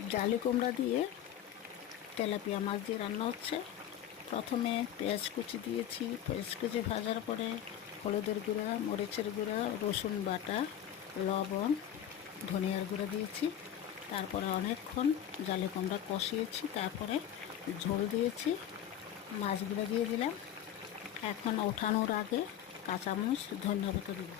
জালি কুমড়া দিয়ে তেলাপিয়া মাছ দিয়ে রান্না হচ্ছে। প্রথমে পেঁয়াজ কুচি দিয়েছি, পেঁয়াজ কুচি ভাজার পরে হলুদের গুঁড়া, মরিচের গুঁড়া, রসুন বাটা, লবণ, ধনিয়ার গুঁড়া দিয়েছি। তারপরে অনেকক্ষণ জালি কুমড়া কষিয়েছি, তারপরে ঝোল দিয়েছি, মাছগুলো দিয়ে দিলাম। এখন ওঠানোর আগে কাঁচামরিচ, ধনিয়া পাতা দিব।